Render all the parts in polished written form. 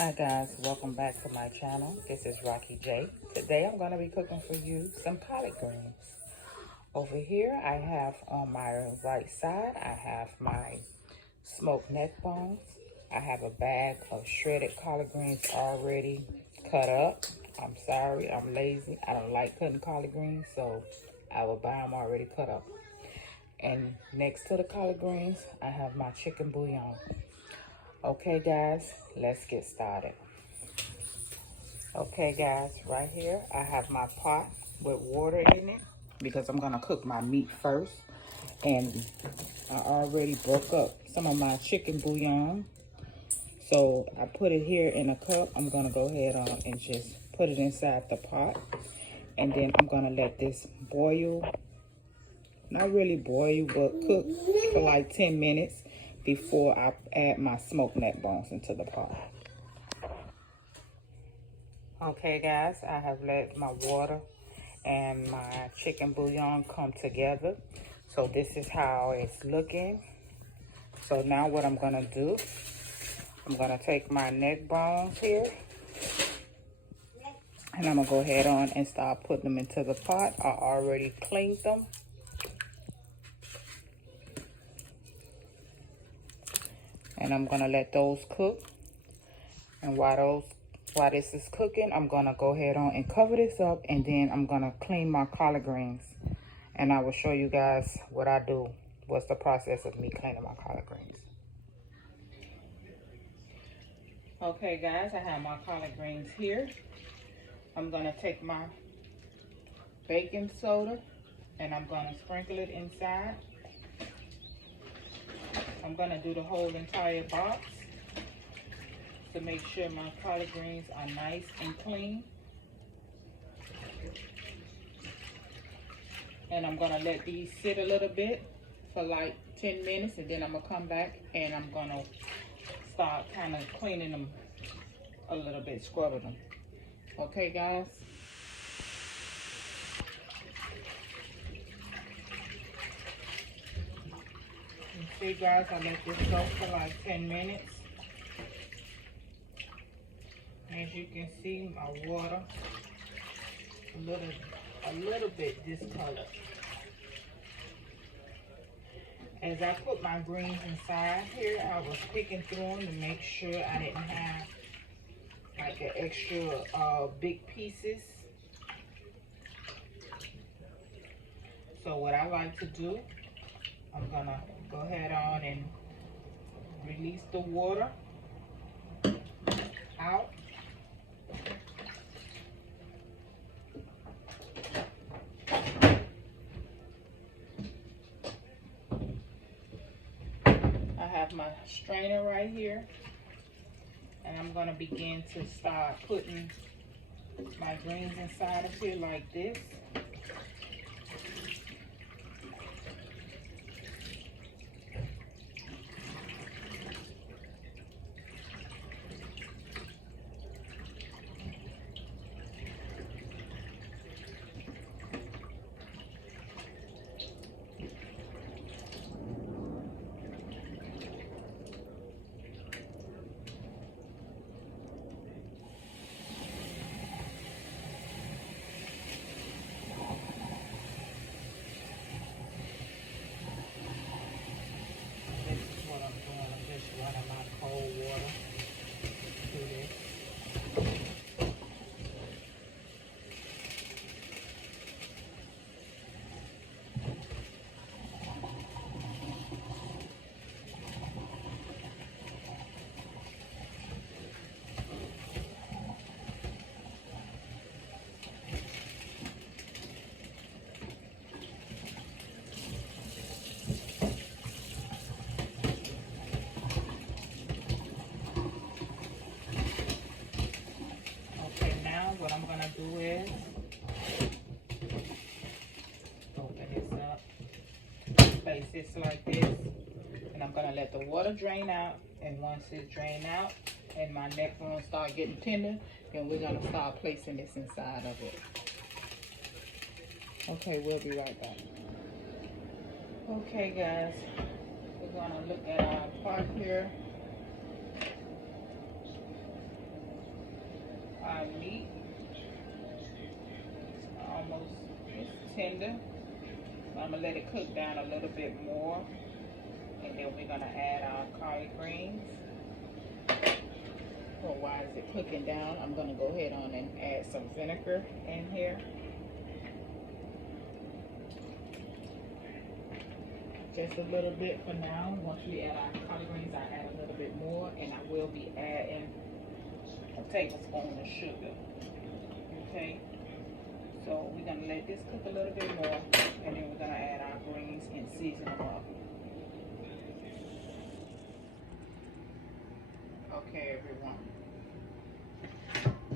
Hi guys, welcome back to my channel. This is Rocky J. Today I'm going to be cooking for you some collard greens. Over here I have on my right side, I have my smoked neck bones. I have a bag of shredded collard greens already cut up. I'm sorry, I'm lazy. I don't like cutting collard greens, so I will buy them already cut up. And next to the collard greens, I have my chicken bouillon. Okay guys, let's get started. Okay guys, right here I have my pot with water in it because I'm gonna cook my meat first. And I already broke up some of my chicken bouillon. So I put it here in a cup. I'm gonna go ahead on and just put it inside the pot. And then I'm gonna let this boil. Not really boil, but cook for like 10 minutes before I add my smoked neck bones into the pot. Okay guys, I have let my water and my chicken bouillon come together. So this is how it's looking. So now what I'm gonna do, I'm gonna take my neck bones here and I'm gonna go ahead on and start putting them into the pot. I already cleaned them. And I'm gonna let those cook. And while this is cooking, I'm gonna go ahead on and cover this up, and then I'm gonna clean my collard greens. And I will show you guys what I do. What's the process of me cleaning my collard greens. Okay guys, I have my collard greens here. I'm gonna take my baking soda and I'm gonna sprinkle it inside. I'm gonna do the whole entire box to make sure my collard greens are nice and clean. And I'm gonna let these sit a little bit for like 10 minutes, and then I'm gonna come back and I'm gonna start kind of cleaning them a little bit, scrubbing them. Okay guys. You see guys, I let this go for like 10 minutes. As you can see, my water a little bit discolored. As I put my greens inside here, I was picking through them to make sure I didn't have like an extra big pieces. So what I like to do, I'm gonna go ahead on and release the water out. I have my strainer right here, and I'm gonna begin to start putting my greens inside of here like this. Running my cold water through this. Okay, now what I'm gonna do is open this up, place this like this, and I'm gonna let the water drain out. And once it drains out and my neck bones start getting tender, then we're gonna start placing this inside of it. Okay, we'll be right back. Okay guys, we're gonna look at our pot here. tender. So I'm gonna let it cook down a little bit more, and then we're gonna add our collard greens. So while it's cooking down, I'm gonna go ahead on and add some vinegar in here. Just a little bit for now. Once we add our collard greens, I add a little bit more, and I will be adding a tablespoon of sugar. Okay, so we're gonna let this cook a little bit more, and then we're gonna add our greens and season them up. Okay, everyone.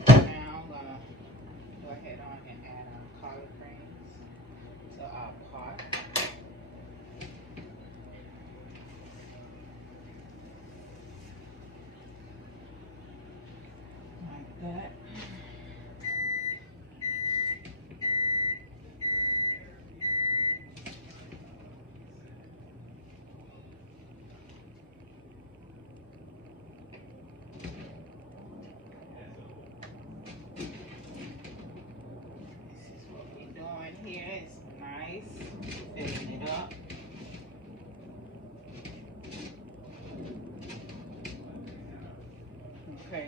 Now I'm gonna go ahead on and add our collard greens to our pot. That. This is what we're doing here. It's nice, filling it up. Okay.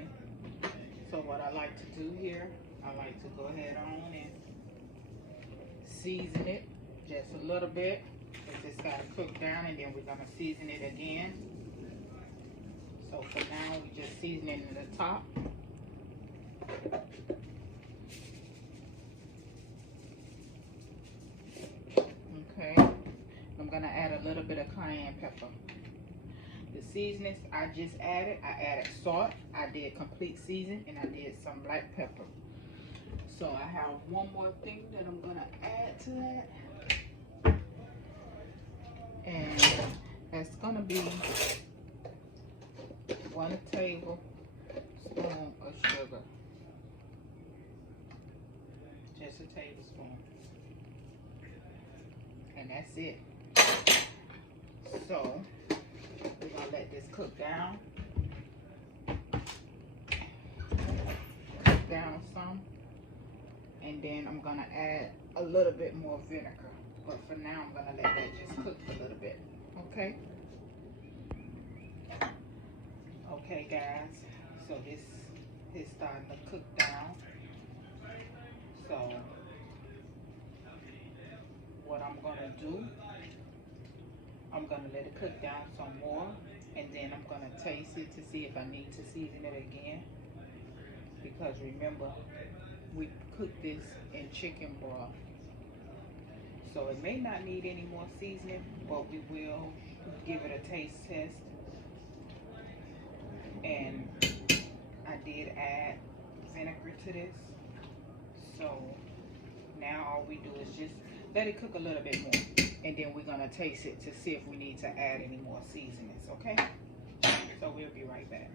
So what I like to do here, I like to go ahead on and season it just a little bit. It's got to cook down, and then we're going to season it again. So for now, we just season it in the top. Okay. I'm going to add a little bit of cayenne pepper. The seasonings I just added, I added salt, I did complete season, and I did some black pepper. So I have one more thing that I'm gonna add to that. And that's gonna be 1 tablespoon of sugar. Just a tablespoon. And that's it. So we're gonna let this cook down. Cook down some. And then I'm gonna add a little bit more vinegar. But for now, I'm gonna let that just cook for a little bit. Okay? Okay, guys. So this is starting to cook down. So what I'm gonna do, I'm gonna let it cook down some more, and then I'm gonna taste it to see if I need to season it again. Because remember, we cooked this in chicken broth, so it may not need any more seasoning, but we will give it a taste test. And I did add vinegar to this, so now all we do is just let it cook a little bit more, and then we're gonna taste it to see if we need to add any more seasonings. Okay, so we'll be right back.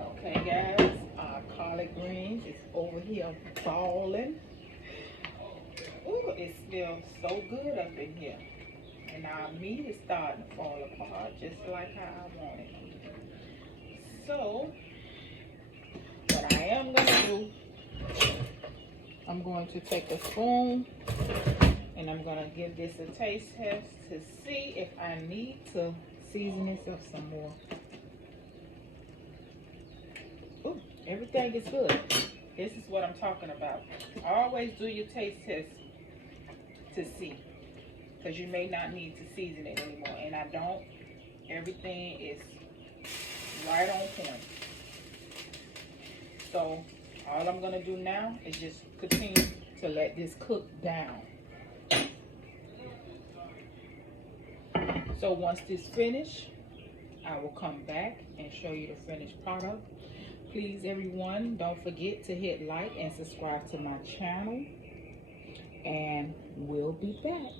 Okay, guys, our collard greens is over here balling. Ooh, it smells so good up in here. And our meat is starting to fall apart just like how I want it. So, what I am going to do, I'm going to take a spoon and I'm going to give this a taste test to see if I need to season this up some more. Ooh, everything is good. This is what I'm talking about. Always do your taste test to see, because you may not need to season it anymore. And I don't. Everything is right on point. So all I'm going to do now is just continue to let this cook down. So once this finished, I will come back and show you the finished product. Please, everyone, don't forget to hit like and subscribe to my channel. And we'll be back.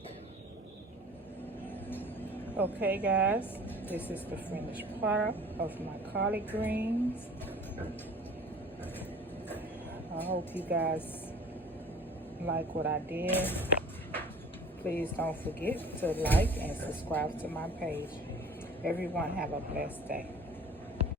Okay, guys, this is the finished product of my collard greens. I hope you guys like what I did. Please don't forget to like and subscribe to my page. Everyone have a blessed day.